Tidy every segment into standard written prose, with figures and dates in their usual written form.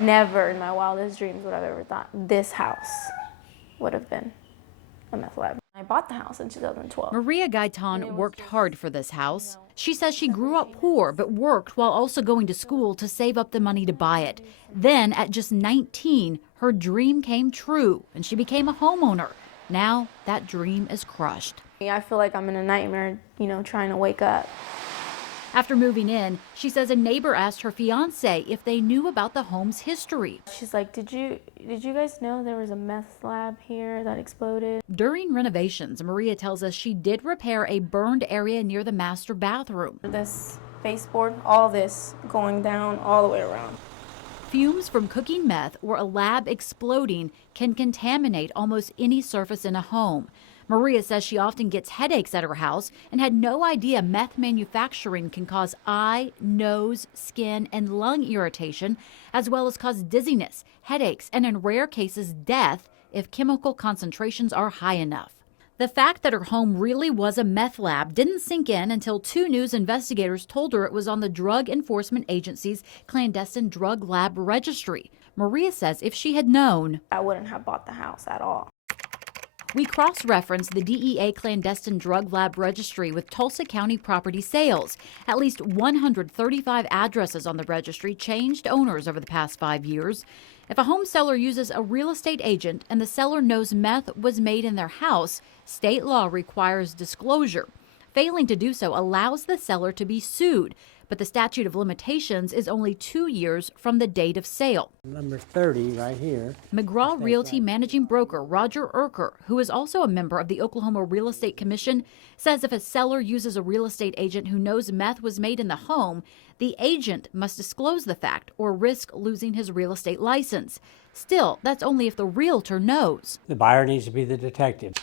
Never in my wildest dreams would I've ever thought this house would have been a meth lab. I bought the house in 2012. Maria Gaitan worked hard for this house. She says she grew up poor but worked while also going to school to save up the money to buy it. Then, at just 19, her dream came true and she became a homeowner. Now, that dream is crushed. I feel like I'm in a nightmare, trying to wake up. After moving in, she says a neighbor asked her fiance if they knew about the home's history. She's like, did you guys know there was a meth lab here that exploded? During renovations, Maria tells us she did repair a burned area near the master bathroom. This baseboard, all this going down all the way around. Fumes from cooking meth or a lab exploding can contaminate almost any surface in a home. Maria says she often gets headaches at her house and had no idea meth manufacturing can cause eye, nose, skin, and lung irritation, as well as cause dizziness, headaches, and in rare cases, death if chemical concentrations are high enough. The fact that her home really was a meth lab didn't sink in until 2 news investigators told her it was on the Drug Enforcement Agency's clandestine drug lab registry. Maria says if she had known, I wouldn't have bought the house at all. We cross-referenced the DEA clandestine drug lab registry with Tulsa County property sales. At least 135 addresses on the registry changed owners over the past 5 years. If a home seller uses a real estate agent and the seller knows meth was made in their house, state law requires disclosure. Failing to do so allows the seller to be sued, but the statute of limitations is only 2 years from the date of sale. Number 30 right here. McGraw Realty managing broker Roger Urker, who is also a member of the Oklahoma Real Estate Commission, says if a seller uses a real estate agent who knows meth was made in the home, the agent must disclose the fact or risk losing his real estate license. Still, that's only if the realtor knows. The buyer needs to be the detective.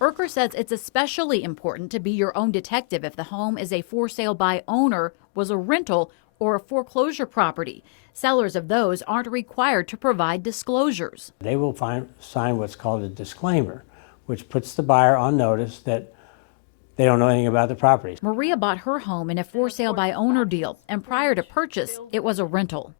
Urker says it's especially important to be your own detective if the home is a for sale by owner, was a rental, or a foreclosure property. Sellers of those aren't required to provide disclosures. They will sign what's called a disclaimer, which puts the buyer on notice that they don't know anything about the property. Maria bought her home in a for sale by owner deal, and prior to purchase, it was a rental.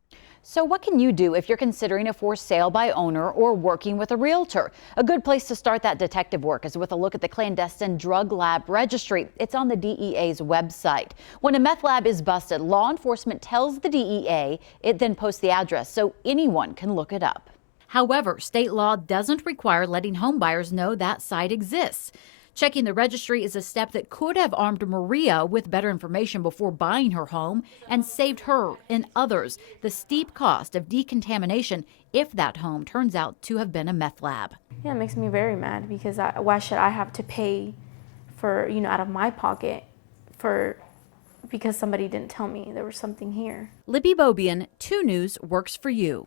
So what can you do if you're considering a for sale by owner or working with a realtor? A good place to start that detective work is with a look at the clandestine drug lab registry. It's on the DEA's website. When a meth lab is busted, law enforcement tells the DEA. It then posts the address so anyone can look it up. However, state law doesn't require letting homebuyers know that site exists. Checking the registry is a step that could have armed Maria with better information before buying her home and saved her and others the steep cost of decontamination if that home turns out to have been a meth lab. Yeah, it makes me very mad because why should I have to pay for, out of my pocket because somebody didn't tell me there was something here. Libby Bobian, 2 News works for you.